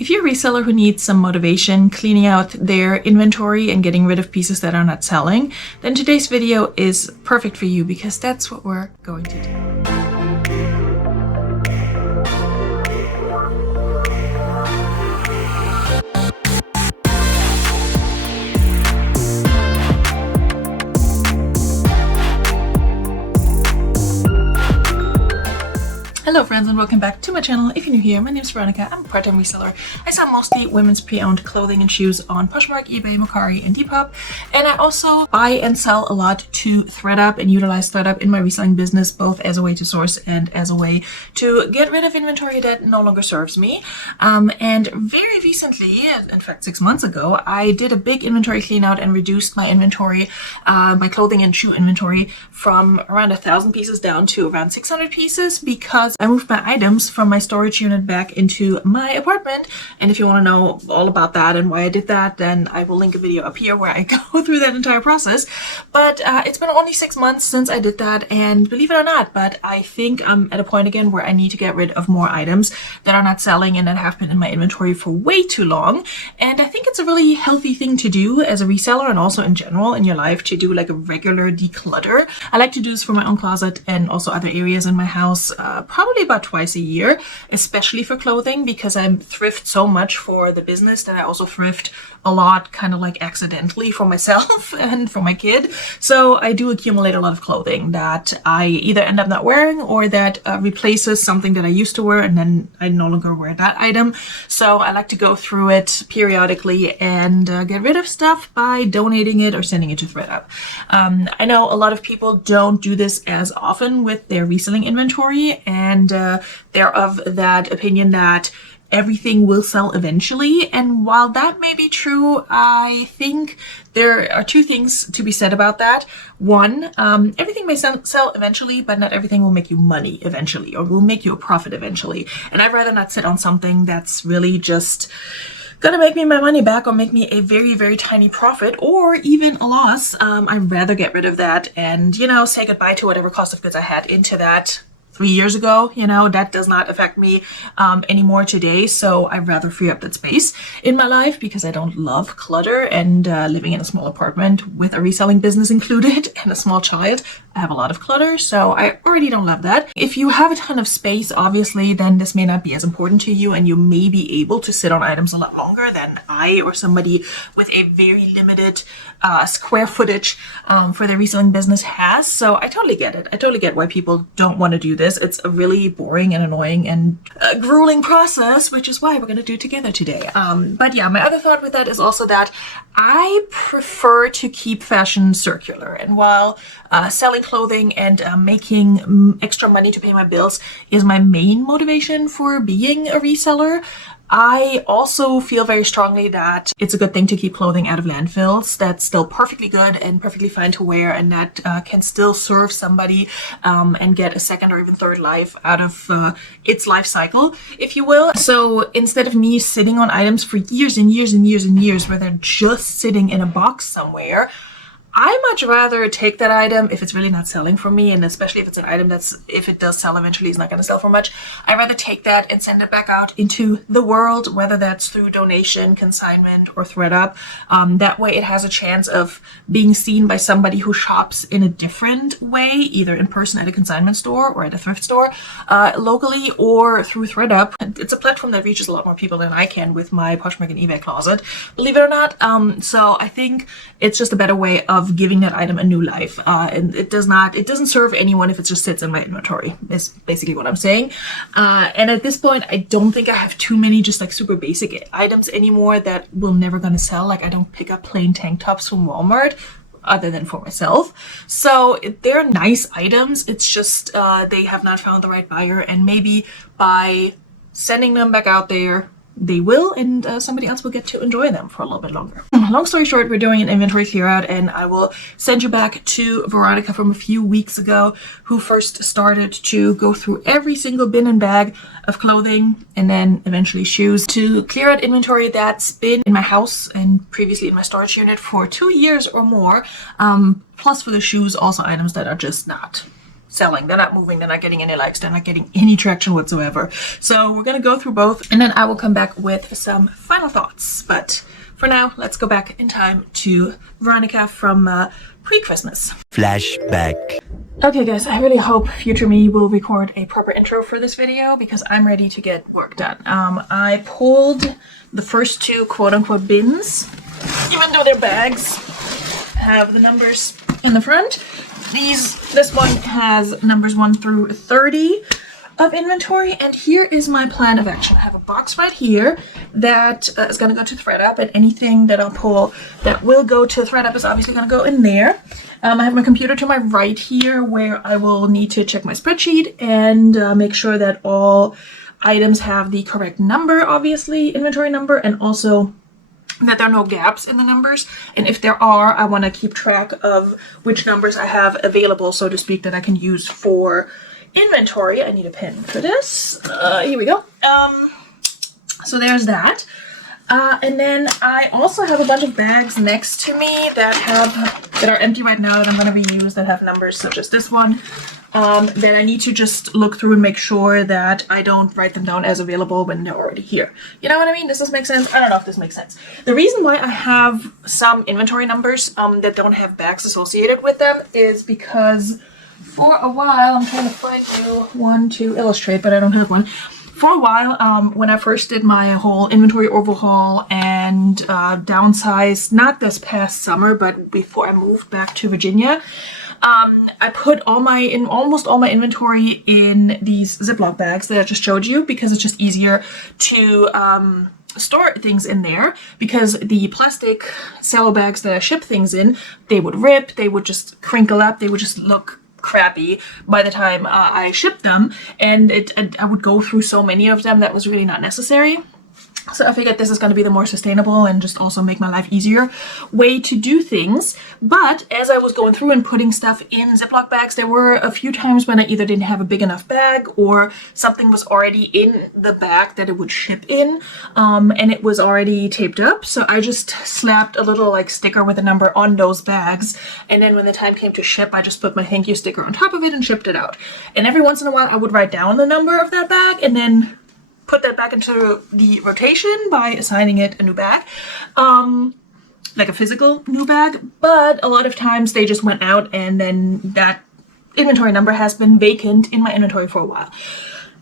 If you're a reseller who needs some motivation cleaning out their inventory and getting rid of pieces that are not selling, then today's video is perfect for you because that's what we're going to do. Hello friends and welcome back to my channel. If you're new here, my name is Veronika. I'm a part-time reseller. I sell mostly women's pre-owned clothing and shoes on Poshmark, eBay, Mercari, and Depop. And I also buy and sell a lot to ThredUp and utilize ThredUp in my reselling business, both as a way to source and as a way to get rid of inventory that no longer serves me. And very recently, in fact 6 months ago, I did a big inventory clean out and reduced my inventory, my clothing and shoe inventory from around 1,000 pieces down to around 600 pieces because I moved my items from my storage unit back into my apartment. And if you want to know all about that and why I did that, then I will link a video up here where I go through that entire process. But it's been only 6 months since I did that, and believe it or not, but I think I'm at a point again where I need to get rid of more items that are not selling and that have been in my inventory for way too long. And I think it's a really healthy thing to do as a reseller and also in general in your life, to do like a regular declutter. I like to do this for my own closet and also other areas in my house, probably about twice a year, especially for clothing, because I thrift so much for the business that I also thrift a lot kind of like accidentally for myself and for my kid. So I do accumulate a lot of clothing that I either end up not wearing or that replaces something that I used to wear and then I no longer wear that item. So I like to go through it periodically and get rid of stuff by donating it or sending it to ThredUp. I know a lot of people don't do this as often with their reselling inventory, and they're of that opinion that everything will sell eventually. And while that may be true, I think there are two things to be said about that. One, everything may sell eventually, but not everything will make you money eventually or will make you a profit eventually. And I'd rather not sit on something that's really just gonna make me my money back or make me a very, very tiny profit or even a loss. I'd rather get rid of that and, you know, say goodbye to whatever cost of goods I had into that 3 years ago. You know, that does not affect me anymore today. So I'd rather free up that space in my life because I don't love clutter, and living in a small apartment with a reselling business included and a small child, I have a lot of clutter. So I already don't love that. If you have a ton of space, obviously, then this may not be as important to you and you may be able to sit on items a lot longer than I or somebody with a very limited square footage for their reselling business has. So I totally get it. I totally get why people don't want to do this. It's a really boring and annoying and grueling process, which is why we're going to do it together today. But yeah, my other thought with that is also that I prefer to keep fashion circular. And while selling clothing and making extra money to pay my bills is my main motivation for being a reseller, I also feel very strongly that it's a good thing to keep clothing out of landfills that's still perfectly good and perfectly fine to wear, and that can still serve somebody and get a second or even third life out of its life cycle, if you will. So instead of me sitting on items for years and years and years and years where they're just sitting in a box somewhere, I much rather take that item if it's really not selling for me, and especially if it's an item that's, if it does sell eventually, it's not going to sell for much. I'd rather take that and send it back out into the world, whether that's through donation, consignment, or ThredUp. That way it has a chance of being seen by somebody who shops in a different way, either in person at a consignment store or at a thrift store locally, or through ThredUp. It's a platform that reaches a lot more people than I can with my Poshmark and eBay closet, believe it or not. So I think it's just a better way of giving that item a new life, and it doesn't serve anyone if it just sits in my inventory, is basically what I'm saying. And at this point, I don't think I have too many just like super basic items anymore that will never gonna sell. Like I don't pick up plain tank tops from Walmart other than for myself. So they're nice items, it's just they have not found the right buyer, and maybe by sending them back out there they will, and somebody else will get to enjoy them for a little bit longer. Long story short, we're doing an inventory clear out, and I will send you back to Veronika from a few weeks ago, who first started to go through every single bin and bag of clothing and then eventually shoes to clear out inventory that's been in my house and previously in my storage unit for 2 years or more. Plus for the shoes, also items that are just not selling. They're not moving. They're not getting any likes. They're not getting any traction whatsoever. So we're going to go through both, and then I will come back with some final thoughts. But for now, let's go back in time to Veronika from pre-Christmas. Flashback. Okay guys, I really hope future me will record a proper intro for this video because I'm ready to get work done. I pulled the first two quote-unquote bins, even though their bags have the numbers in the front. This one has numbers 1 through 30 of inventory, and here is my plan of action. I have a box right here that is going to go to ThreadUp, and anything that I'll pull that will go to ThreadUp is obviously going to go in there. I have my computer to my right here where I will need to check my spreadsheet and make sure that all items have the correct number, obviously inventory number, and also that there are no gaps in the numbers. And if there are, I want to keep track of which numbers I have available, so to speak, that I can use for inventory. I need a pen for this. Here we go. So there's that. And then I also have a bunch of bags next to me that are empty right now that I'm going to reuse that have numbers such as this one. That I need to just look through and make sure that I don't write them down as available when they're already here. You know what I mean? Does this make sense? I don't know if this makes sense. The reason why I have some inventory numbers that don't have bags associated with them is because for a while, I'm trying to find you one to illustrate, but I don't have one. For a while, when I first did my whole inventory overhaul and downsize, not this past summer, but before I moved back to Virginia, I put almost all my inventory in these Ziploc bags that I just showed you because it's just easier to store things in there, because the plastic cello bags that I ship things in, they would rip, they would just crinkle up, they would just look crappy by the time I shipped them, and I would go through so many of them that was really not necessary. So I figured this is going to be the more sustainable and just also make my life easier way to do things. But as I was going through and putting stuff in Ziploc bags, there were a few times when I either didn't have a big enough bag or something was already in the bag that it would ship in, and it was already taped up. So I just slapped a little like sticker with a number on those bags, and then when the time came to ship, I just put my thank you sticker on top of it and shipped it out. And every once in a while I would write down the number of that bag and then put that back into the rotation by assigning it a new bag, like a physical new bag. But a lot of times they just went out, and then that inventory number has been vacant in my inventory for a while.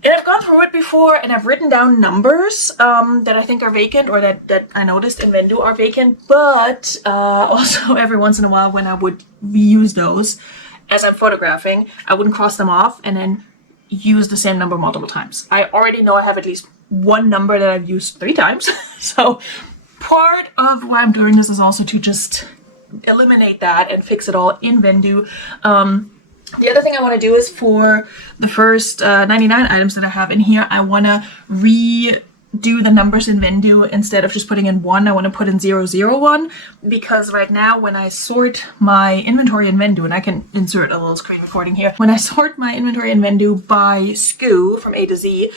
And I've gone through it before, and I've written down numbers that I think are vacant, or that I noticed in Vendu are vacant. But also every once in a while when I would reuse those as I'm photographing, I wouldn't cross them off and then use the same number multiple times. I already know I have at least one number that I've used 3 times. So part of why I'm doing this is also to just eliminate that and fix it all in Vendu. The other thing I want to do is for the first 99 items that I have in here, I want to redo the numbers in Vendu. Instead of just putting in 1, I want to put in 001, because right now when I sort my inventory in Vendu, and I can insert a little screen recording here, when I sort my inventory in Vendu by SKU from A to Z,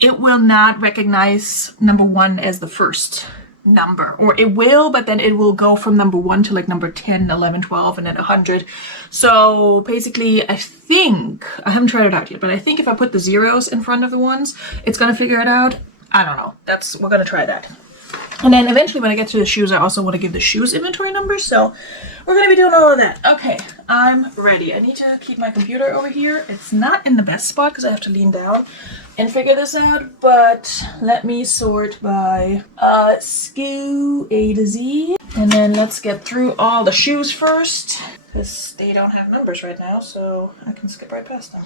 it will not recognize number 1 as the first number, or it will, but then it will go from number 1 to like number 10, 11, 12, and then 100. So basically, I think, I haven't tried it out yet, but I think if I put the zeros in front of the ones, it's gonna figure it out. I don't know. We're gonna try that. And then eventually when I get to the shoes, I also want to give the shoes inventory numbers. So we're gonna be doing all of that. Okay, I'm ready. I need to keep my computer over here. It's not in the best spot because I have to lean down and figure this out, but let me sort by SKU A to Z. And then let's get through all the shoes first, because they don't have numbers right now, so I can skip right past them.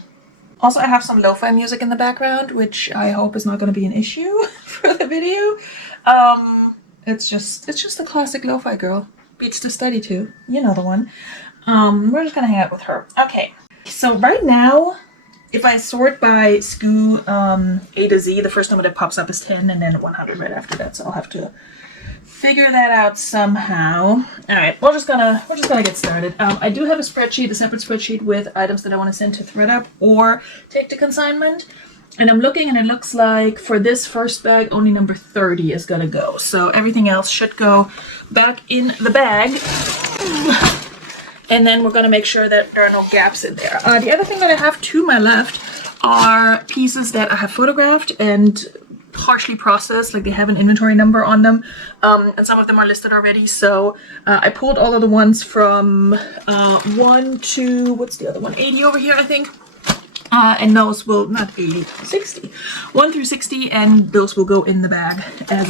Also, I have some lo-fi music in the background, which I hope is not going to be an issue for the video. It's just a classic lo-fi girl. Beats to study to. You know the one. We're just going to hang out with her. Okay, so right now, if I sort by SKU A to Z, the first number that pops up is 10, and then 100 right after that. So I'll have to figure that out somehow. All right, we're just gonna get started. I do have a spreadsheet, a separate spreadsheet with items that I want to send to ThreadUp or take to consignment. And I'm looking, and it looks like for this first bag, only number 30 is gonna go. So everything else should go back in the bag. And then we're gonna make sure that there are no gaps in there. The other thing that I have to my left are pieces that I have photographed and partially processed, like they have an inventory number on them, and some of them are listed already. So I pulled all of the ones from 1 to, what's the other one, 80 over here, I think. And those will, not 80, 60, 1 through 60, and those will go in the bag as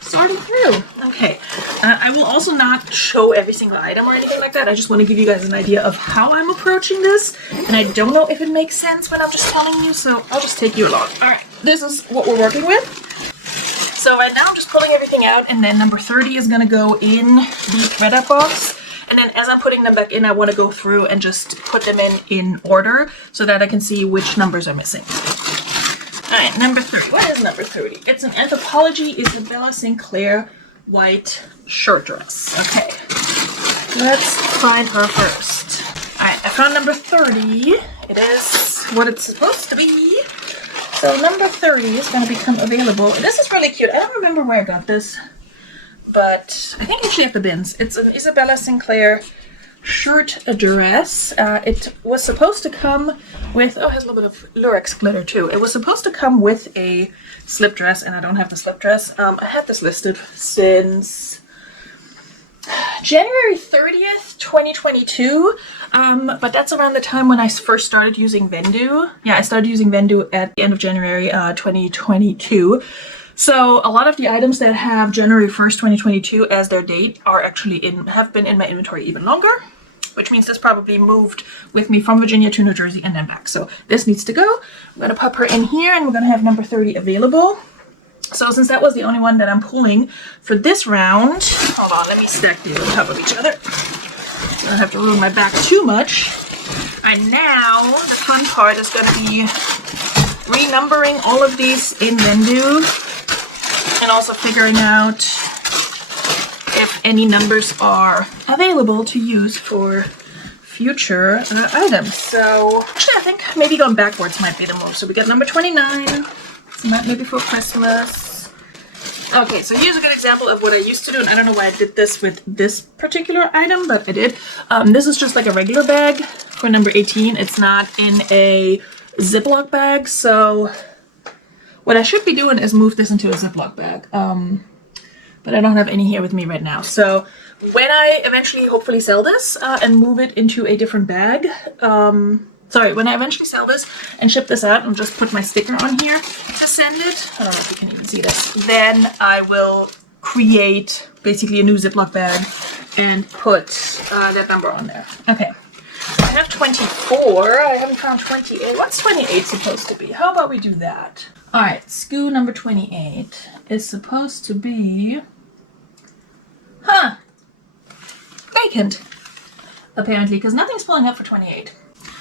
sorting through. Okay, I will also not show every single item or anything like that. I just want to give you guys an idea of how I'm approaching this, and I don't know if it makes sense when I'm just telling you, so I'll just take you along. All right, this is what we're working with. So right now I'm just pulling everything out, and then number 30 is going to go in the thread box. And then as I'm putting them back in, I want to go through and just put them in order so that I can see which numbers are missing. All right, number 30. What is number 30? It's an Anthropologie Isabella Sinclair white shirt dress. Okay, let's find her first. All right, I found number 30. It is what it's supposed to be. So number 30 is going to become available. This is really cute. I don't remember where I got this, but I think actually at the bins. It's an Isabella Sinclair shirt dress. It was supposed to come with, oh, it has a little bit of lurex glitter too. It was supposed to come with a slip dress, and I don't have the slip dress. I had this listed since January 30th, 2022, but that's around the time when I first started using Vendu. Yeah, I started using Vendu at the end of January 2022. So a lot of the items that have January 1st, 2022 as their date are actually have been in my inventory even longer, which means this probably moved with me from Virginia to New Jersey and then back. So this needs to go. I'm going to pop her in here, and we're going to have number 30 available. So since that was the only one that I'm pulling for this round, hold on, let me stack these on top of each other. I don't have to ruin my back too much. And now the fun part is going to be renumbering all of these in Vendu, and also figuring out if any numbers are available to use for future items. So actually I think maybe going backwards might be the move. So we got number 29, so maybe for Christmas. Okay, so here's a good example of what I used to do, and I don't know why I did this with this particular item, but I did. This is just like a regular bag for number 18. It's not in a Ziploc bag, so what I should be doing is move this into a Ziploc bag, but I don't have any here with me right now. So when I eventually hopefully sell this and move it into a different bag, when I eventually sell this and ship this out and just put my sticker on here to send it, I don't know if you can even see this, then I will create basically a new Ziploc bag and put that number on there. Okay. I have 24. I haven't found 28. What's 28 supposed to be? How about we do that? All right, SKU number 28 is supposed to be, vacant, apparently, because nothing's pulling up for 28.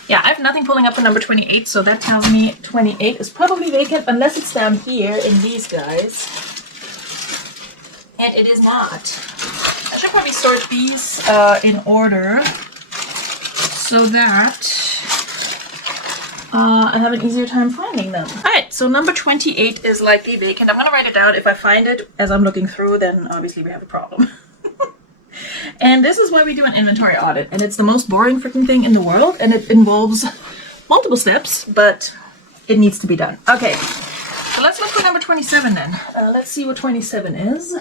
Yeah, I have nothing pulling up for number 28, so that tells me 28 is probably vacant, unless it's down here in these guys. And it is not. I should probably sort these in order, so that I have an easier time finding them. Alright, so number 28 is likely vacant. I'm going to write it down. If I find it as I'm looking through, then obviously we have a problem. And this is why we do an inventory audit. And it's the most boring freaking thing in the world. And it involves multiple steps, but it needs to be done. Okay, so let's look for number 27 then. Let's see what 27 is.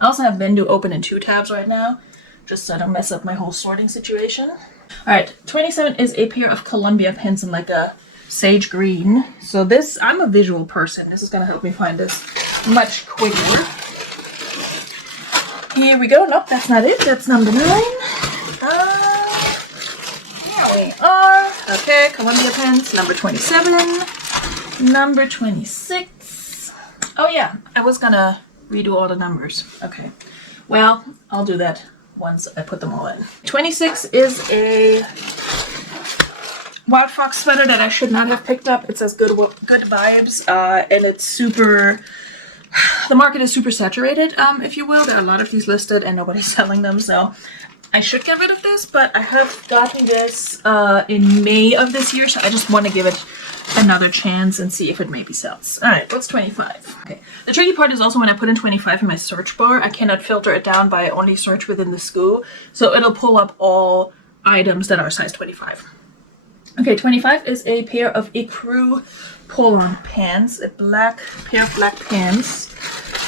I also have Vendu open in 2 tabs right now, just so I don't mess up my whole sorting situation. Alright, 27 is a pair of Columbia pens in like a sage green. So this, I'm a visual person. This is going to help me find this much quicker. Here we go. Nope, that's not it. That's number 9. Here we are. Okay, Columbia pens, number 27. Number 26. Oh yeah, I was going to redo all the numbers. Okay, well, I'll do that once I put them all in. 26 is a Wild Fox sweater that I should not have picked up. It says good vibes, and it's super, the market is super saturated, if you will. There are a lot of these listed and nobody's selling them, so I should get rid of this, but I have gotten this in May of this year, so I just want to give it another chance and see if it maybe sells. All right, what's 25? Okay. The tricky part is also when I put in 25 in my search bar, I cannot filter it down by only search within the SKU. So it'll pull up all items that are size 25. Okay, 25 is a pair of ecru pull-on pants, a pair of black pants,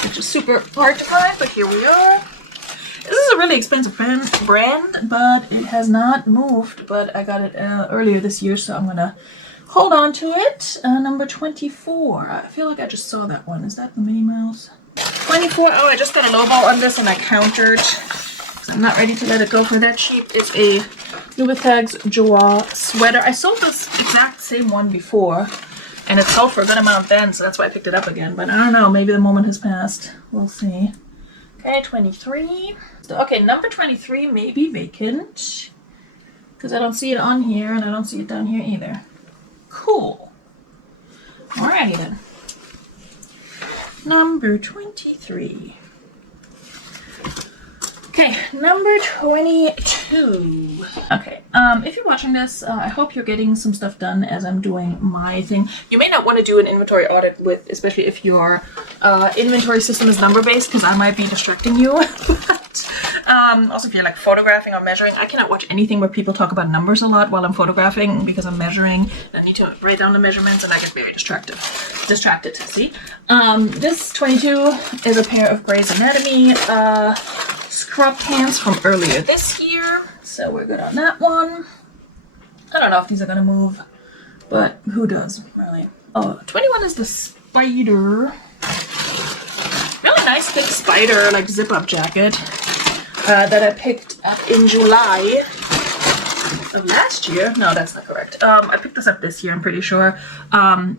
which is super hard to find, but here we are. This is a really expensive brand, but it has not moved, but I got it earlier this year, so I'm gonna hold on to it. Number 24. I feel like I just saw that one. Is that the Minnie Mouse? 24. Oh, I just got a lowball on this and I countered. So I'm not ready to let it go for that cheap. It's a Louis Joie sweater. I sold this exact same one before, and it sold for a good amount then, so that's why I picked it up again. But I don't know. Maybe the moment has passed. We'll see. Okay, 23. Okay, number 23 may be vacant because I don't see it on here and I don't see it down here either. Cool. Alrighty then. Number 23. Okay, number 22. Okay, if you're watching this, I hope you're getting some stuff done as I'm doing my thing. You may not want to do an inventory audit with, especially if your inventory system is number-based, because I might be distracting you. But also if you're like photographing or measuring, I cannot watch anything where people talk about numbers a lot while I'm photographing because I'm measuring. I need to write down the measurements and I get very distracted. See? This 22 is a pair of Grey's Anatomy scrub pants from earlier this year, so we're good on that one. I don't know if these are gonna move, but who does, really? Oh, 21 is the spider. Really nice thick spider, like zip-up jacket that I picked up in July of last year. No, that's not correct. I picked this up this year, I'm pretty sure.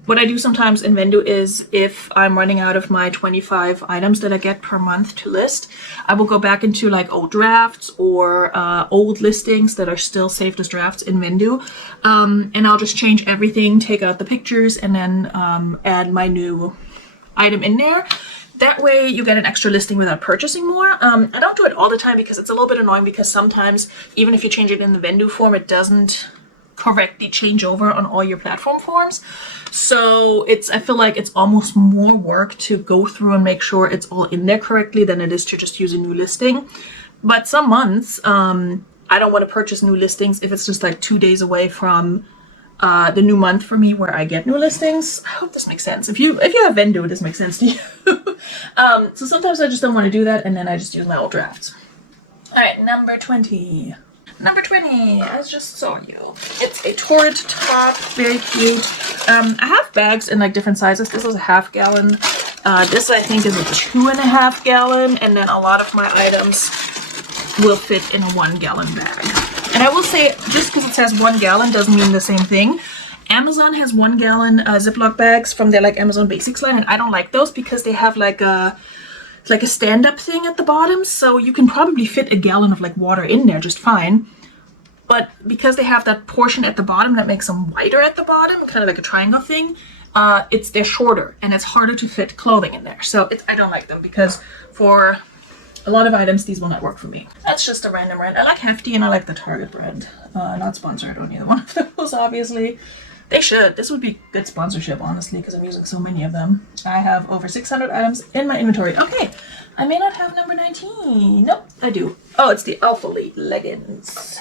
What I do sometimes in Vendu is if I'm running out of my 25 items that I get per month to list, I will go back into like old drafts or old listings that are still saved as drafts in Vendu. And I'll just change everything, take out the pictures, and then add my new item in there. That way you get an extra listing without purchasing more. I don't do it all the time because it's a little bit annoying because sometimes even if you change it in the Vendu form, it doesn't correctly change over on all your platform forms. So I feel like it's almost more work to go through and make sure it's all in there correctly than it is to just use a new listing. But some months, I don't want to purchase new listings if it's just like 2 days away from the new month for me where I get new listings. I hope this makes sense. If you have Vendu, this makes sense to you. So sometimes I just don't want to do that, and then I just use my old drafts. All right, number 20. Number 20, I just saw you. It's a torrid top, very cute. I have bags in like different sizes. This is a half gallon. This I think is a 2.5 gallon, and then a lot of my items will fit in a 1 gallon bag. And I will say, just because it says 1 gallon doesn't mean the same thing. Amazon has 1 gallon Ziploc bags from their like Amazon Basics line, and I don't like those because they have like a stand-up thing at the bottom, so you can probably fit a gallon of like water in there just fine. But because they have that portion at the bottom that makes them wider at the bottom, kind of like a triangle thing, they're shorter and it's harder to fit clothing in there. So I don't like them because for a lot of items these will not work for me. That's just a random brand. I like Hefty and I like the Target brand. Not sponsored on either one of those, obviously. They should. This would be good sponsorship, honestly, because I'm using so many of them. I have over 600 items in my inventory. Okay, I may not have number 19. Nope, I do. Oh, it's the Alpha Elite leggings.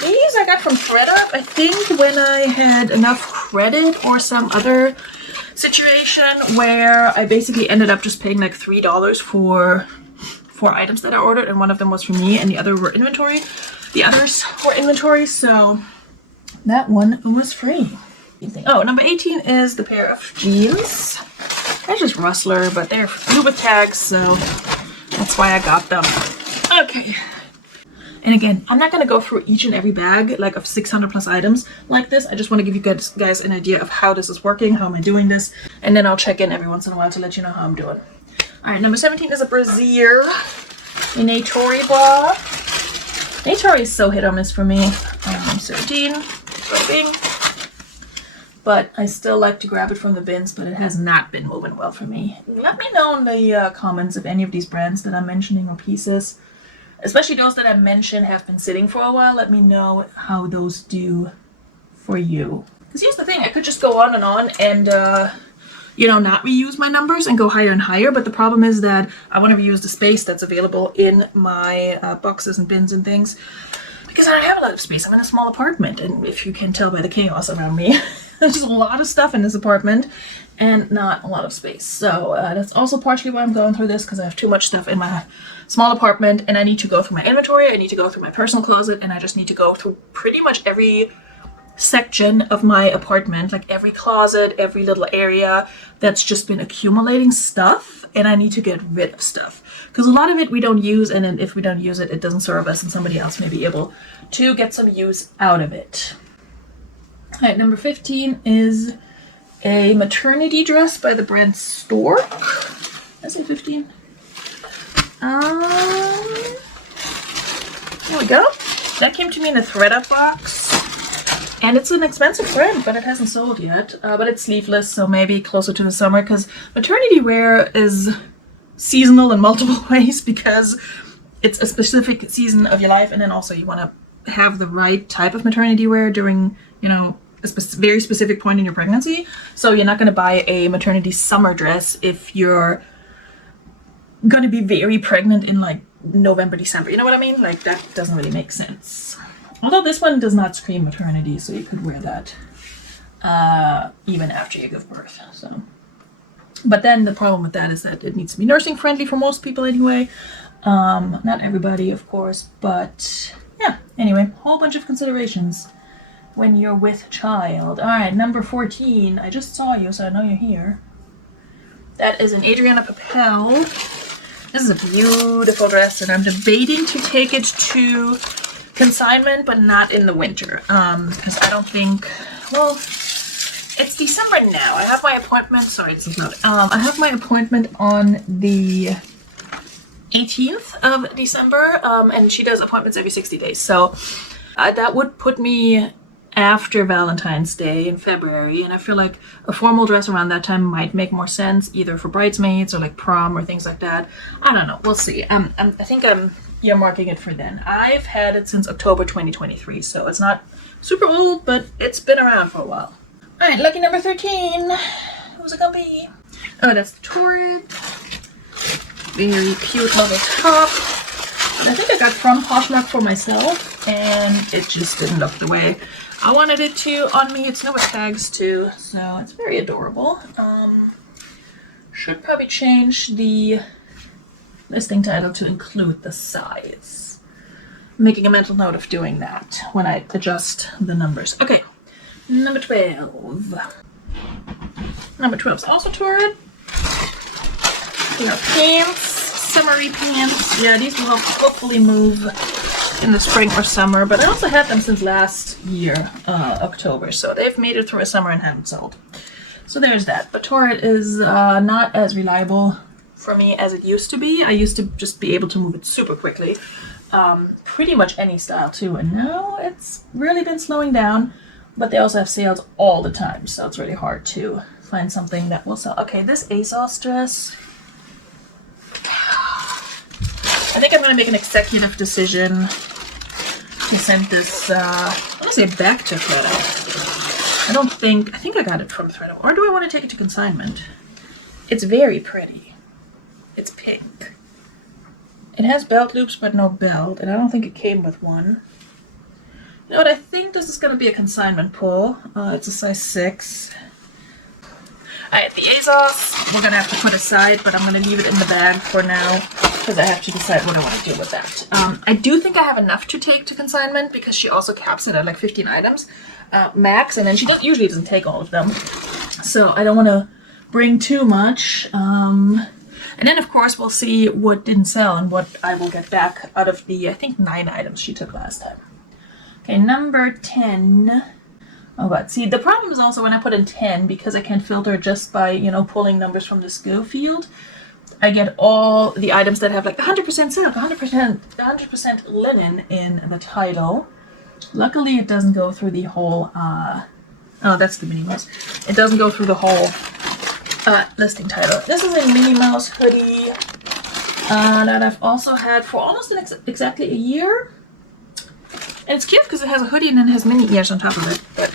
These I got from ThredUp, I think when I had enough credit or some other situation where I basically ended up just paying like $3 for 4 items that I ordered, and one of them was for me and the others were inventory, so that one was free. Oh, number 18 is the pair of jeans. They're just Rustler, but they're blue with tags, so that's why I got them. Okay. And again, I'm not going to go through each and every bag like of 600 plus items like this. I just want to give you guys an idea of how this is working, how am I doing this, and then I'll check in every once in a while to let you know how I'm doing. All right, number 17 is a brassiere in a Tory bra. Tory is so hit or miss for me. 17, but I still like to grab it from the bins, but it has not been moving well for me. Let me know in the comments if any of these brands that I'm mentioning or pieces, especially those that I mentioned, have been sitting for a while. Let me know how those do for you. Because here's the thing, I could just go on and you know, not reuse my numbers and go higher and higher. But the problem is that I want to reuse the space that's available in my boxes and bins and things, because I don't have a lot of space. I'm in a small apartment, and if you can tell by the chaos around me, there's just a lot of stuff in this apartment and not a lot of space. So that's also partially why I'm going through this, because I have too much stuff in my small apartment, and I need to go through my inventory, I need to go through my personal closet, and I just need to go through pretty much every section of my apartment, like every closet, every little area that's just been accumulating stuff, and I need to get rid of stuff. Because a lot of it we don't use, and then if we don't use it, it doesn't serve us, and somebody else may be able to get some use out of it. All right, number 15 is a maternity dress by the brand Stork. Did I say 15? There we go. That came to me in a ThredUp box. And it's an expensive thread, but it hasn't sold yet. But it's sleeveless, so maybe closer to the summer, because maternity wear is seasonal in multiple ways, because it's a specific season of your life, and then also you want to have the right type of maternity wear during, you know, a very specific point in your pregnancy. So you're not going to buy a maternity summer dress if you're going to be very pregnant in like November, December. You know what I mean? Like, that doesn't really make sense. Although this one does not scream maternity, so you could wear that even after you give birth. So, but then the problem with that is that it needs to be nursing friendly for most people anyway. Not everybody, of course, but yeah. Anyway, whole bunch of considerations when you're with child. All right, number 14. I just saw you, so I know you're here. That is an Adriana Papel. This is a beautiful dress, and I'm debating to take it to consignment, but not in the winter, because I don't think, well, it's December now. I have my appointment, sorry, this is not, I have my appointment on the 18th of December, and she does appointments every 60 days, so that would put me after Valentine's Day in February, and I feel like a formal dress around that time might make more sense, either for bridesmaids or like prom or things like that. I don't know, we'll see. I think I'm earmarking it for then. I've had it since October 2023, so it's not super old, but it's been around for a while. All right, lucky number 13. Who's it gonna be? Oh, that's the Torrid. Very cute little top. I think I got from Poshmark for myself, and it just didn't look the way I wanted it to on me. It's no tags too, so it's very adorable. Should probably change the listing title to include the size. I'm making a mental note of doing that when I adjust the numbers. Okay, number 12. Number 12 is also Torrid. Pants, summery pants. Yeah, these will hopefully move in the spring or summer, but I also had them since last year, October, so they've made it through a summer and haven't sold. So there's that. But Torrid is not as reliable for me as it used to be. I used to just be able to move it super quickly, pretty much any style too, and now it's really been slowing down. But they also have sales all the time, so it's really hard to find something that will sell. Okay, this ASOS dress, I think I'm going to make an executive decision to send this, I want to say back to ThredUp. I think I got it from ThredUp, or do I want to take it to consignment? It's very pretty. It's pink. It has belt loops, but no belt, and I don't think it came with one. You know what, I think this is going to be a consignment pull. It's a size 6. Alright, the ASOS, we're going to have to put aside, but I'm going to leave it in the bag for now, because I have to decide what I want to do with that. I do think I have enough to take to consignment, because she also caps it at like 15 items max, and then she usually doesn't take all of them. So I don't want to bring too much. And then, of course, we'll see what didn't sell and what I will get back out of the, I think, 9 items she took last time. Okay, number 10. Oh, God. See, the problem is also when I put in 10, because I can filter just by, you know, pulling numbers from this go field, I get all the items that have like 100% silk, 100% linen in the title. Luckily, it doesn't go through the whole, oh, that's the Minnie Mouse. It doesn't go through the whole listing title. This is a Minnie Mouse hoodie that I've also had for almost exactly a year. And it's cute because it has a hoodie and then it has mini ears on top of it. But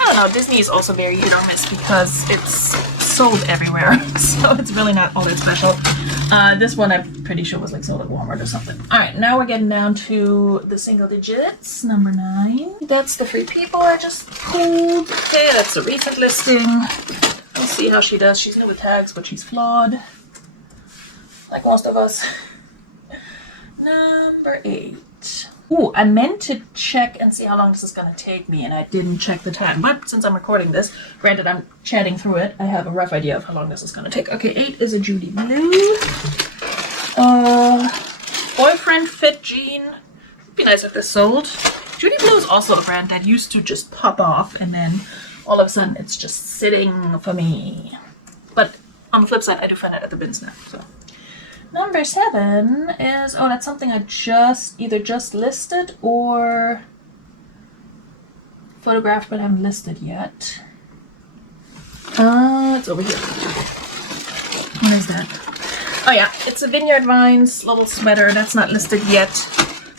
I don't know, Disney is also very hit or miss because it's sold everywhere, so it's really not all that special. This one I'm pretty sure was like sold at Walmart or something. All right, now we're getting down to the single digits, number 9. That's the Free People I just pulled. Okay, that's a recent listing. We'll see how she does. She's new with tags, but she's flawed, like most of us. Number 8. Ooh, I meant to check and see how long this is gonna take me, and I didn't check the time. But since I'm recording this, granted I'm chatting through it, I have a rough idea of how long this is gonna take. Okay, 8 is a Judy Blue. Boyfriend Fit Jean. It'd be nice if this sold. Judy Blue is also a brand that used to just pop off, and then all of a sudden it's just sitting for me. But on the flip side, I do find it at the bins now, so. Number 7 is, oh, that's something I either just listed or photographed but haven't listed yet. It's over here. What is that? Oh yeah, it's a Vineyard Vines little sweater. That's not listed yet,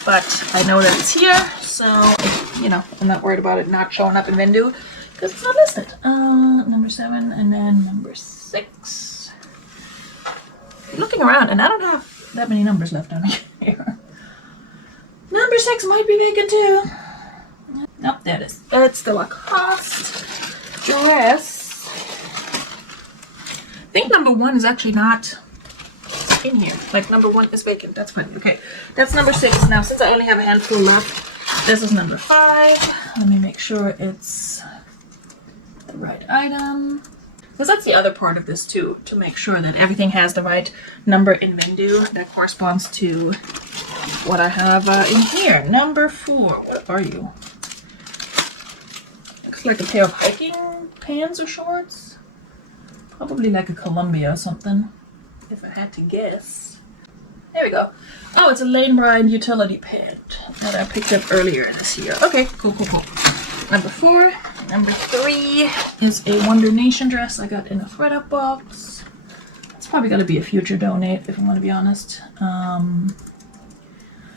but I know that it's here, so, you know, I'm not worried about it not showing up in Vendu because it's not listed. Number 7, and then number 6. Looking around, and I don't have that many numbers left on here. Number 6 might be vacant too. Nope, there it is. It's the Lacoste dress. I think number 1 is actually not in here. Like number 1 is vacant. That's funny. Okay, that's number 6. Now, since I only have a handful left, this is number 5. Let me make sure it's the right item. Because that's the other part of this too, to make sure that everything has the right number in Vendu that corresponds to what I have in here. Number 4, what are you? Looks like a pair of hiking pants or shorts. Probably like a Columbia or something, if I had to guess. There we go. Oh, it's a Lane Bryant utility pant that I picked up earlier this year. Okay, cool, cool, cool. Number 4. Number 3 is a Wonder Nation dress I got in a ThredUp box. It's probably going to be a future donate, if I'm going to be honest.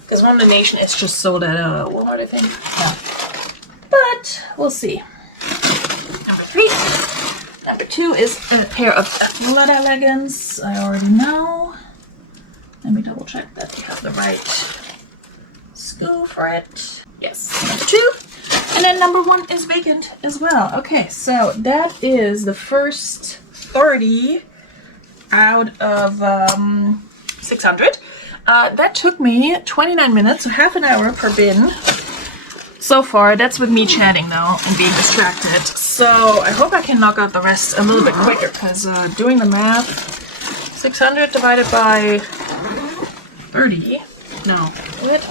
Because Wonder Nation is just sold at Walmart, I think. Yeah. But we'll see. Number 3. Number 2 is a pair of Athleta leggings. I already know. Let me double check that we have the right school for it. Yes, number 2. And then number 1 is vacant as well. Okay, so that is the first 30 out of 600. That took me 29 minutes, so half an hour per bin so far. That's with me chatting though and being distracted. So I hope I can knock out the rest a little bit quicker because doing the math, 600 divided by 30. No, what?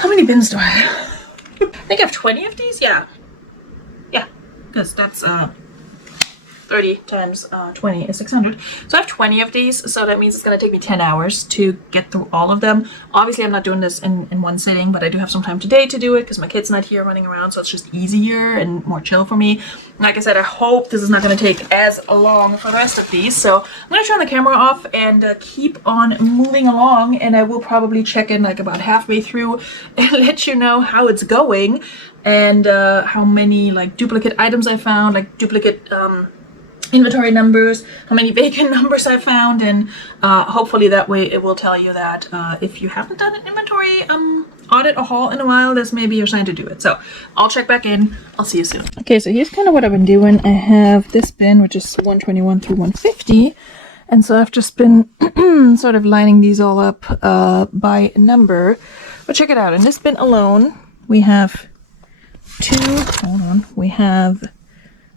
How many bins do I have? I think I have 20 of these. Yeah, because that's 30 times 20 is 600. So I have 20 of these, so that means it's going to take me 10 hours to get through all of them. Obviously, I'm not doing this in one sitting, but I do have some time today to do it because my kid's not here running around, so it's just easier and more chill for me. Like I said, I hope this is not going to take as long for the rest of these, so I'm going to turn the camera off and keep on moving along, and I will probably check in like about halfway through and let you know how it's going and how many like duplicate items I found, like duplicate inventory numbers, how many vacant numbers I found, and hopefully that way it will tell you that if you haven't done an inventory audit or haul in a while, this may be your sign to do it. So I'll check back in. I'll see you soon. Okay, so here's kind of what I've been doing. I have this bin, which is 121 through 150, and so I've just been sort of lining these all up by number. But check it out. In this bin alone, we have we have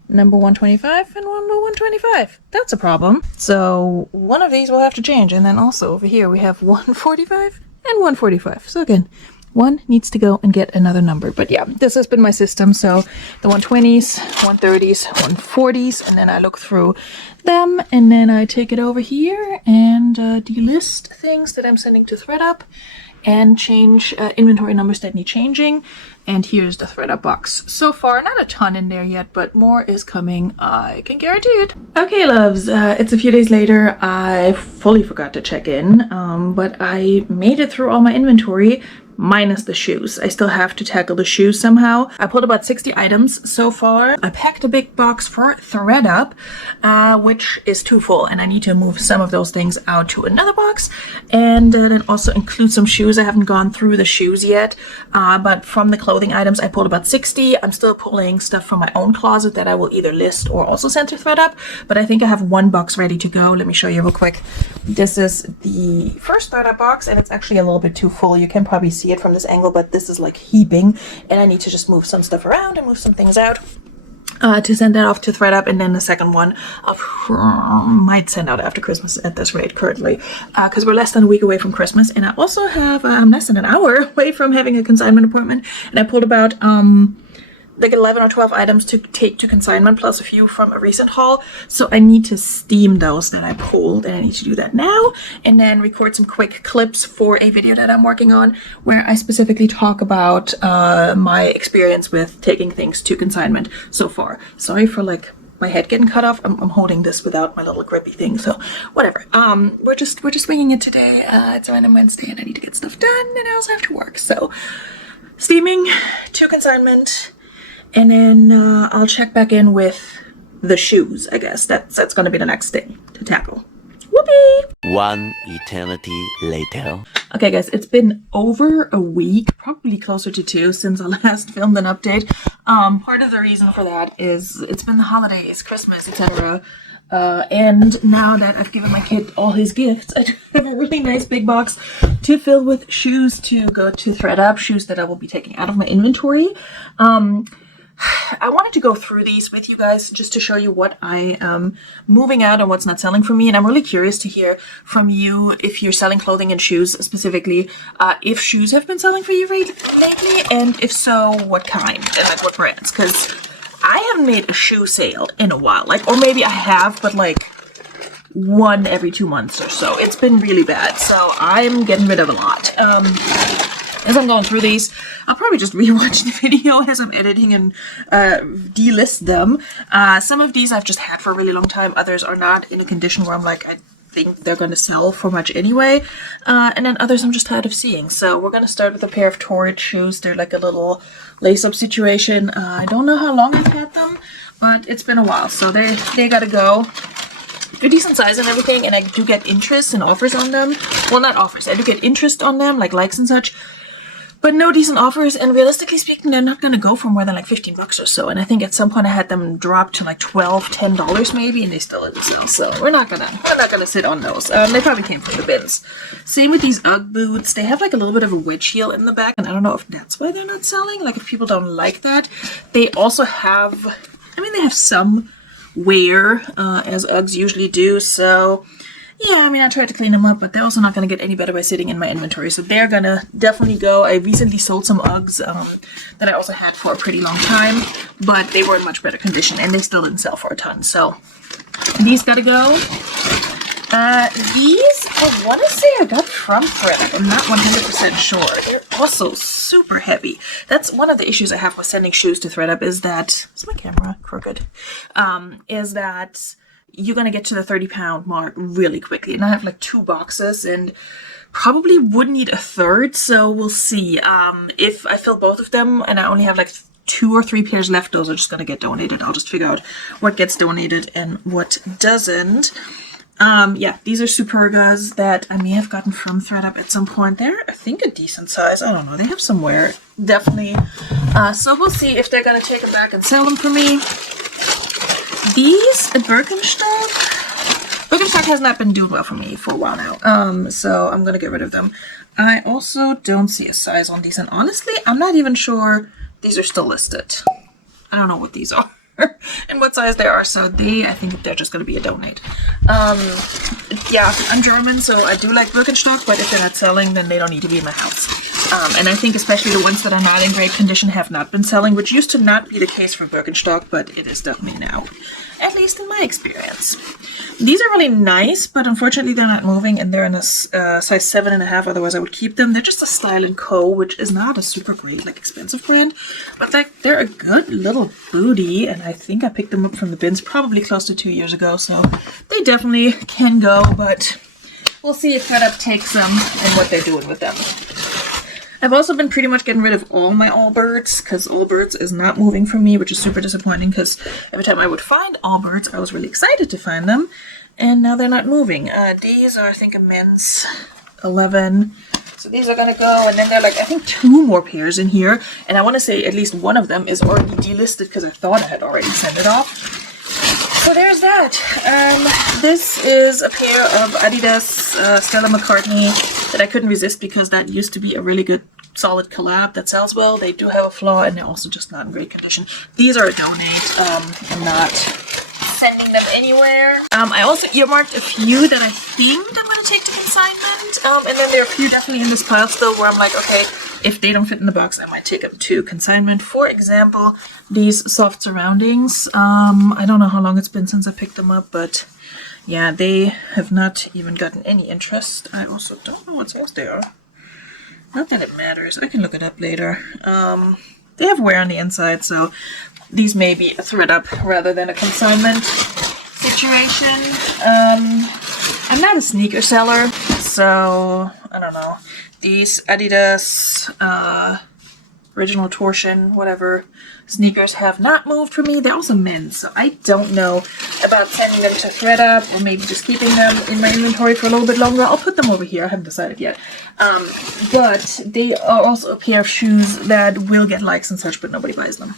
number 125 and number 125. That's a problem. So one of these will have to change. And then also over here we have 145 and 145. So again, one needs to go and get another number. But yeah, this has been my system. So the 120s, 130s, 140s, and then I look through them and then I take it over here and delist things that I'm sending to ThredUp and change inventory numbers that need changing. And here's the ThredUp box. So far, not a ton in there yet, but more is coming, I can guarantee it. Okay, loves, it's a few days later. I fully forgot to check in, but I made it through all my inventory minus the shoes. I still have to tackle the shoes somehow. I pulled about 60 items so far. I packed a big box for ThredUp, which is too full, and I need to move some of those things out to another box, and then also include some shoes. I haven't gone through the shoes yet, but from the clothing items, I pulled about 60. I'm still pulling stuff from my own closet that I will either list or also send to ThredUp, but I think I have one box ready to go. Let me show you real quick. This is the first ThredUp box, and it's actually a little bit too full. You can probably see it from this angle, but this is like heaping, and I need to just move some stuff around and move some things out to send that off to ThredUp. And then the second one might send out after Christmas at this rate currently, because we're less than a week away from Christmas, and I also have I'm less than an hour away from having a consignment appointment, and I pulled about like 11 or 12 items to take to consignment, plus a few from a recent haul. So I need to steam those that I pulled, and I need to do that now, and then record some quick clips for a video that I'm working on where I specifically talk about my experience with taking things to consignment so far. Sorry for like my head getting cut off. I'm holding this without my little grippy thing, so whatever. We're just winging it today. It's a random Wednesday, and I need to get stuff done, and I also have to work. So steaming to consignment. And then I'll check back in with the shoes, I guess. That's going to be the next thing to tackle. Whoopee! One eternity later. Okay, guys, it's been over a week, probably closer to 2, since I last filmed an update. Part of the reason for that is it's been the holidays, Christmas, etc. And now that I've given my kid all his gifts, I have a really nice big box to fill with shoes to go to ThredUp, shoes that I will be taking out of my inventory. I wanted to go through these with you guys just to show you what I am moving out and what's not selling for me. And I'm really curious to hear from you if you're selling clothing and shoes specifically, if shoes have been selling for you lately, and if so, what kind and like what brands, because I haven't made a shoe sale in a while, like, or maybe I have, but like one every 2 months or so. It's been really bad, so I'm getting rid of a lot. As I'm going through these, I'll probably just rewatch the video as I'm editing and delist them. Some of these I've just had for a really long time. Others are not in a condition where I'm like, I think they're going to sell for much anyway. And then others I'm just tired of seeing. So we're going to start with a pair of Torrid shoes. They're like a little lace-up situation. I don't know how long I've had them, but it's been a while. So they got to go. They're decent size and everything, and I do get interest and offers on them. Well, not offers. I do get interest on them, like likes and such. But no decent offers, and realistically speaking, they're not going to go for more than like 15 bucks or so. And I think at some point I had them drop to like $10 maybe, and they still didn't sell. So we're not gonna sit on those. They probably came from the bins. Same with these UGG boots. They have like a little bit of a wedge heel in the back, and I don't know if that's why they're not selling. Like if people don't like that. They also have, they have some wear, as UGGs usually do. So yeah, I tried to clean them up, but they're also not going to get any better by sitting in my inventory. So they're going to definitely go. I recently sold some UGGs that I also had for a pretty long time, but they were in much better condition, and they still didn't sell for a ton. So these got to go. These, I want to say I got from ThredUp. I'm not 100% sure. They're also super heavy. That's one of the issues I have with sending shoes to ThredUp is that, is my camera crooked? Is that you're going to get to the 30-pound mark really quickly. And I have like 2 boxes and probably would need a third. So we'll see. If I fill both of them and I only have like 2 or 3 pairs left, those are just going to get donated. I'll just figure out what gets donated and what doesn't. Yeah, these are Supergas that I may have gotten from ThredUp at some point. They're, I think, a decent size. I don't know. They have some wear, definitely. So we'll see if they're going to take it back and sell them for me. These Birkenstock has not been doing well for me for a while now. So I'm going to get rid of them. I also don't see a size on these. And honestly, I'm not even sure these are still listed. I don't know what these are and what size they are. So I think they're just going to be a donate. Yeah, I'm German, so I do like Birkenstock, but if they're not selling, then they don't need to be in my house. And I think especially the ones that are not in great condition have not been selling, which used to not be the case for Birkenstock, but it is definitely now, at least in my experience. These are really nice, but unfortunately they're not moving, and they're in a size 7.5, otherwise I would keep them. They're just a Style & Co., which is not a super great, like, expensive brand, but they're a good little booty, and I think I picked them up from the bins probably close to 2 years ago, so they definitely can go, but we'll see if ThredUp takes them and what they're doing with them. I've also been pretty much getting rid of all my Allbirds because Allbirds is not moving for me, which is super disappointing because every time I would find Allbirds, I was really excited to find them, and now they're not moving. These are, I think, a men's 11. So these are gonna go, and then there are like, I think 2 more pairs in here, and I want to say at least one of them is already delisted because I thought I had already sent it off. So there's that. This is a pair of Adidas Stella McCartney that I couldn't resist because that used to be a really good solid collab that sells well. They do have a flaw and they're also just not in great condition. These are a donate. I'm not sending them anywhere. I also earmarked a few that I think I'm going to take to consignment. And then there are a few definitely in this pile still where I'm like, okay, if they don't fit in the box, I might take them to consignment. For example, these soft surroundings. I don't know how long it's been since I picked them up, but yeah, they have not even gotten any interest. I also don't know what size they are. Not that it matters. I can look it up later. They have wear on the inside, so these may be a thread up rather than a consignment situation. I'm not a sneaker seller, so I don't know. These Adidas original torsion, whatever, sneakers have not moved for me. They're also men's, so I don't know about sending them to ThredUp or maybe just keeping them in my inventory for a little bit longer. I'll put them over here. I haven't decided yet. But they are also a pair of shoes that will get likes and such, but nobody buys them.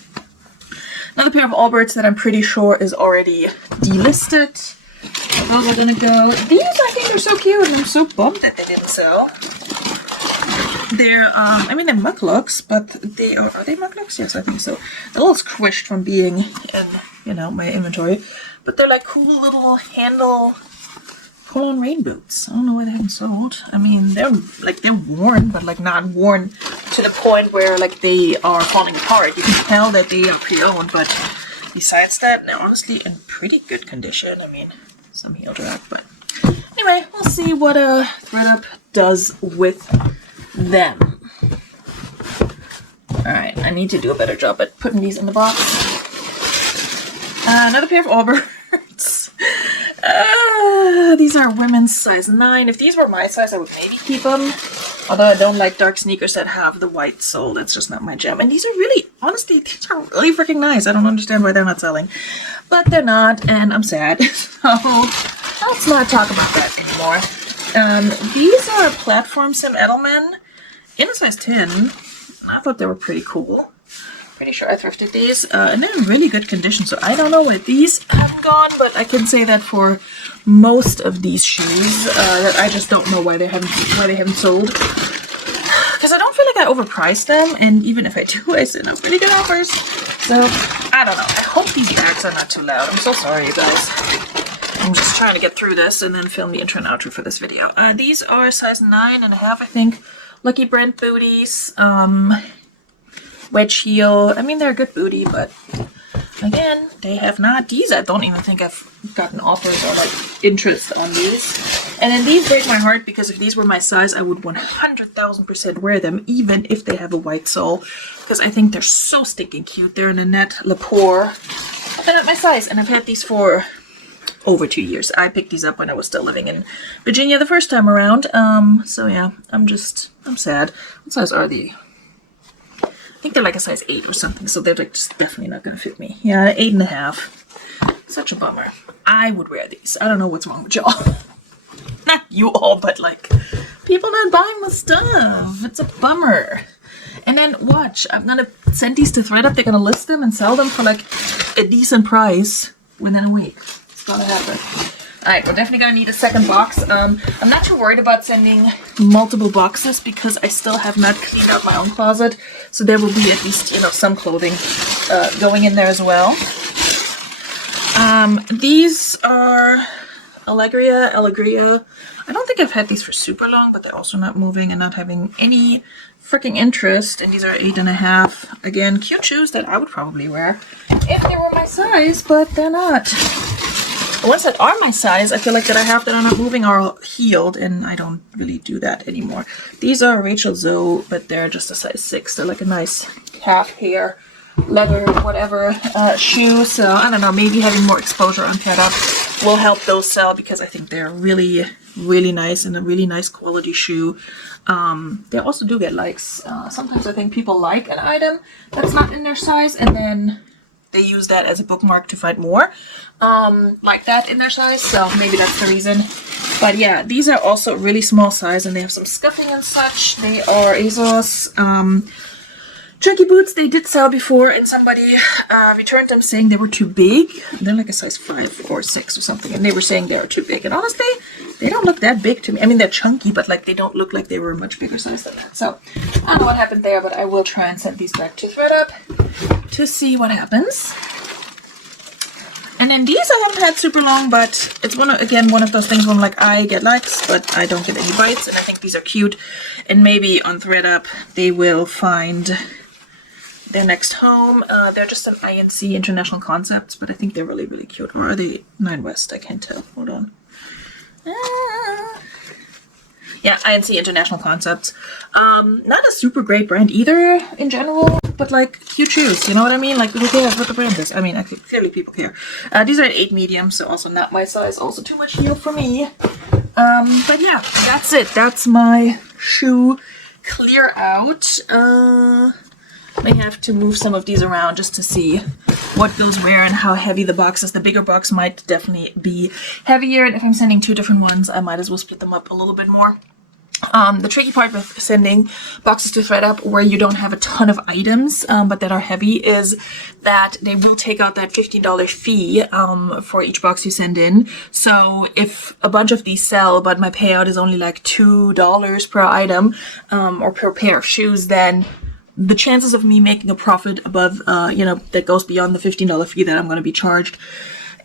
Another pair of Allbirds that I'm pretty sure is already delisted. Those are gonna go. These I think are so cute, and I'm so bummed that they didn't sell. They're, I mean, they're mucklucks, but they are they mucklucks? Yes, I think so. They're a little squished from being in, you know, my inventory, but they're like cool little handle pull-on rain boots. I don't know why they haven't sold. I mean, they're worn, but like not worn to the point where like they are falling apart. You can tell that they are pre-owned, but besides that, they're honestly in pretty good condition. I mean, some heel drag, but anyway, we'll see what ThredUp does with them. Alright, I need to do a better job at putting these in the box. Another pair of Allbirds. These are women's size 9. If these were my size, I would maybe keep them. Although I don't like dark sneakers that have the white sole. That's just not my jam. And these are really, honestly, these are really freaking nice. I don't understand why they're not selling. But they're not, and I'm sad. So let's not talk about that anymore. These are Platform Sim Edelman in a size 10. I thought they were pretty cool. Pretty sure I thrifted these, and they're in really good condition, so I don't know where these have gone, but I can say that for most of these shoes, that I just don't know why they haven't sold. Because I don't feel like I overpriced them, and even if I do, I send out really good offers. So, I don't know. I hope these bags are not too loud. I'm so sorry, you guys. I'm just trying to get through this and then film the intro and outro for this video. These are size 9.5, I think. Lucky Brand booties. Wedge heel. I mean, they're a good booty, but again, they have not. These, I don't even think I've gotten offers or like interest on these. And then these break my heart because if these were my size, I would 100,000% wear them, even if they have a white sole, because I think they're so stinking cute. They're in a net Lepore. They're not my size, and I've had these for over 2 years. I picked these up when I was still living in Virginia the first time around. So yeah, I'm sad. What size are they? I think they're like a size 8 or something, so they're like just definitely not gonna fit me. Yeah, 8.5. Such a bummer. I would wear these. I don't know what's wrong with y'all. Not you all, but like people not buying the stuff. It's a bummer. And then watch, I'm gonna send these to ThredUp. They're gonna list them and sell them for like a decent price within a week. It's gonna happen. Alright, we're definitely gonna need a second box. I'm not too worried about sending multiple boxes because I still have not cleaned out my own closet. So there will be at least, you know, some clothing going in there as well. These are Allegria. I don't think I've had these for super long, but they're also not moving and not having any freaking interest. And these are 8.5. Again, cute shoes that I would probably wear if they were my size, but they're not. The ones that are my size, I feel like that I have that are not moving are heeled, and I don't really do that anymore. These are Rachel Zoe, but they're just a size 6. They're like a nice calf hair, leather, whatever shoe. So I don't know, maybe having more exposure on ThredUp will help those sell because I think they're really, really nice and a really nice quality shoe. They also do get likes. Sometimes I think people like an item that's not in their size, and then they use that as a bookmark to find more like that in their size. So maybe that's the reason. But yeah, these are also really small size, and they have some scuffing and such. They are ASOS Tricky boots. They did sell before, and somebody returned them saying they were too big. They're like a size 5 or 6 or something, and they were saying they were too big. And honestly, they don't look that big to me. I mean, they're chunky, but like they don't look like they were a much bigger size than that. So I don't know what happened there, but I will try and send these back to ThreadUp to see what happens. And then these I haven't had super long, but it's one of those things where I'm like, I get likes, but I don't get any bites, and I think these are cute. And maybe on ThreadUp they will find their next home. They're just some INC International Concepts, but I think they're really, really cute. Or are they 9 West? I can't tell. Hold on. Yeah, INC International Concepts. Not a super great brand either in general, but like cute shoes, you know what I mean? Like, who cares what the brand is? I mean, actually, clearly people care. These are an 8 medium, so also not my size. Also too much heel for me. But yeah, that's it. That's my shoe clear out. I have to move some of these around just to see what goes where and how heavy the box is. The bigger box might definitely be heavier, and if I'm sending 2 different ones, I might as well split them up a little bit more. The tricky part with sending boxes to ThreadUp where you don't have a ton of items but that are heavy is that they will take out that $15 fee for each box you send in. So if a bunch of these sell but my payout is only like $2 per item or per pair of shoes, then the chances of me making a profit above, that goes beyond the $15 fee that I'm going to be charged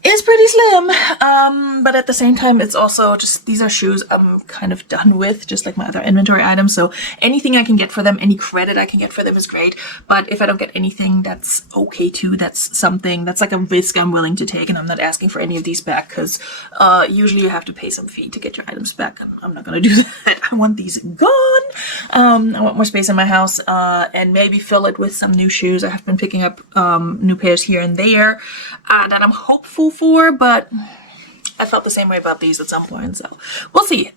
is pretty slim. But at the same time, it's also just, these are shoes I'm kind of done with, just like my other inventory items. So anything I can get for them, any credit I can get for them is great. But if I don't get anything, that's okay too. That's something, that's like a risk I'm willing to take. And I'm not asking for any of these back because usually you have to pay some fee to get your items back. I'm not going to do that. I want these gone. I want more space in my house and maybe fill it with some new shoes. I have been picking up new pairs here and there that I'm hopeful for, but I felt the same way about these at some point, so we'll see.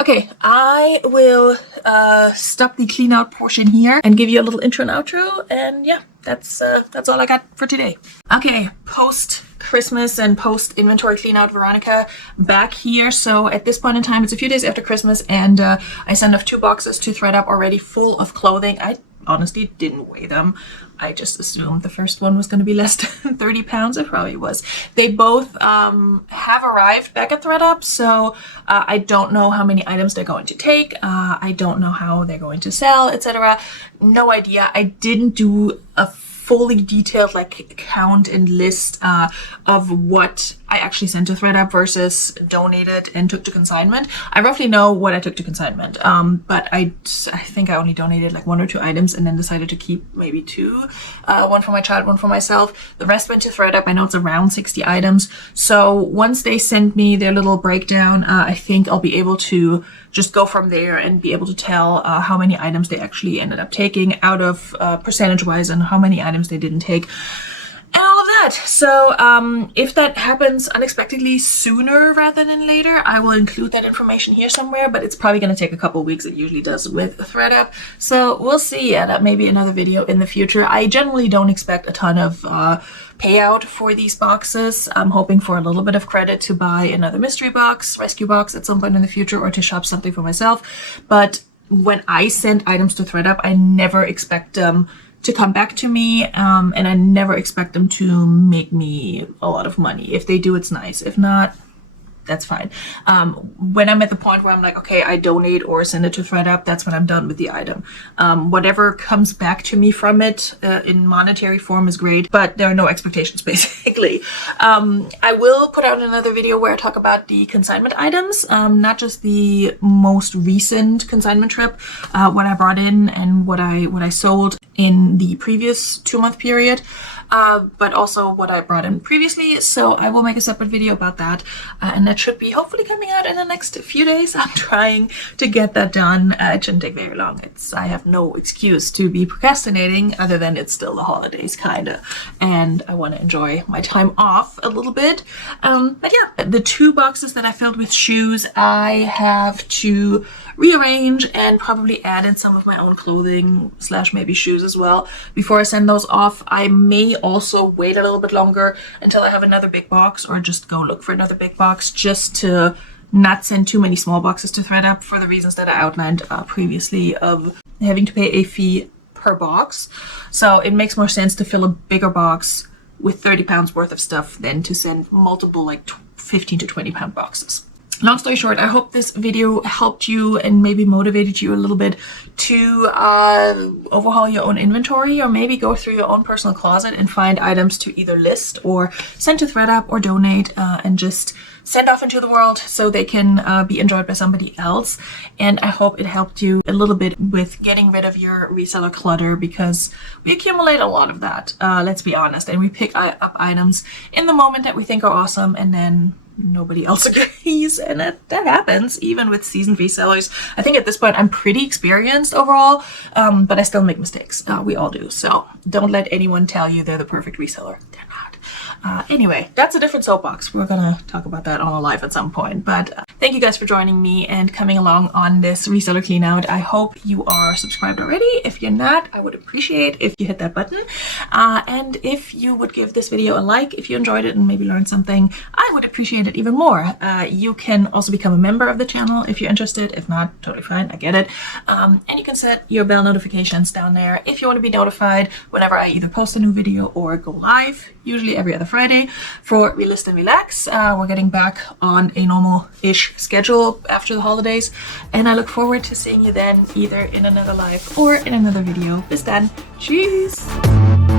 Okay, I will stop the clean out portion here and give you a little intro and outro, and yeah, that's all I got for today. Okay, post Christmas and post inventory clean out Veronika back here. So at this point in time, it's a few days after Christmas, and I sent off 2 boxes to ThreadUp already full of clothing. I honestly didn't weigh them. I just assumed the first one was going to be less than 30 pounds. It probably was. They both have arrived back at ThreadUp, so I don't know how many items they're going to take. I don't know how they're going to sell, etc. No idea. I didn't do a fully detailed like count and list of what I actually sent to ThreadUp versus donated and took to consignment. I roughly know what I took to consignment, but I think I only donated like 1 or 2 items and then decided to keep maybe 2, one for my child, one for myself. The rest went to ThreadUp. I know it's around 60 items. So once they send me their little breakdown, I think I'll be able to just go from there and be able to tell how many items they actually ended up taking out of percentage wise and how many items they didn't take. And all of that. So if that happens unexpectedly sooner rather than later, I will include that information here somewhere, but it's probably going to take a couple weeks. It usually does with ThreadUp. So we'll see. Yeah, that may be another video in the future. I generally don't expect a ton of payout for these boxes. I'm hoping for a little bit of credit to buy another mystery box, rescue box at some point in the future, or to shop something for myself. But when I send items to ThreadUp, I never expect them to come back to me, and I never expect them to make me a lot of money. If they do, it's nice. If not, that's fine. When I'm at the point where I'm like, okay, I donate or send it to ThreadUp, that's when I'm done with the item. Whatever comes back to me from it in monetary form is great, but there are no expectations basically. I will put out another video where I talk about the consignment items, not just the most recent consignment trip, what I brought in and what I sold. in the previous 2-month period, but also what I brought in previously. So I will make a separate video about that, and that should be hopefully coming out in the next few days. I'm trying to get that done. It shouldn't take very long. I have no excuse to be procrastinating other than it's still the holidays kinda, and I want to enjoy my time off a little bit. But yeah, the 2 boxes that I filled with shoes, I have to rearrange and probably add in some of my own clothing / maybe shoes as well before I send those off. I may also wait a little bit longer until I have another big box, or just go look for another big box, just to not send too many small boxes to ThredUp for the reasons that I outlined previously of having to pay a fee per box. So it makes more sense to fill a bigger box with 30 pounds worth of stuff than to send multiple like 15 to 20 pound boxes. Long story short, I hope this video helped you and maybe motivated you a little bit to overhaul your own inventory, or maybe go through your own personal closet and find items to either list or send to ThredUp or donate, and just send off into the world so they can be enjoyed by somebody else. And I hope it helped you a little bit with getting rid of your reseller clutter, because we accumulate a lot of that, let's be honest, and we pick up items in the moment that we think are awesome, and then nobody else agrees, and that happens even with seasoned resellers. I think at this point I'm pretty experienced overall, but I still make mistakes. We all do, so don't let anyone tell you they're the perfect reseller. They're not. Anyway, that's a different soapbox. We're gonna talk about that on a live at some point, but thank you guys for joining me and coming along on this reseller clean out. I hope you are subscribed already. If you're not, I would appreciate if you hit that button, and if you would give this video a like if you enjoyed it and maybe learned something. I would appreciate it even more. You can also become a member of the channel if you're interested. If not, totally fine, I get it. And you can set your bell notifications down there if you want to be notified whenever I either post a new video or go live, usually every other Friday, for Relist and Relax. We're getting back on a normal-ish schedule after the holidays, and I look forward to seeing you then, either in another live or in another video. Bis dann. Tschüss!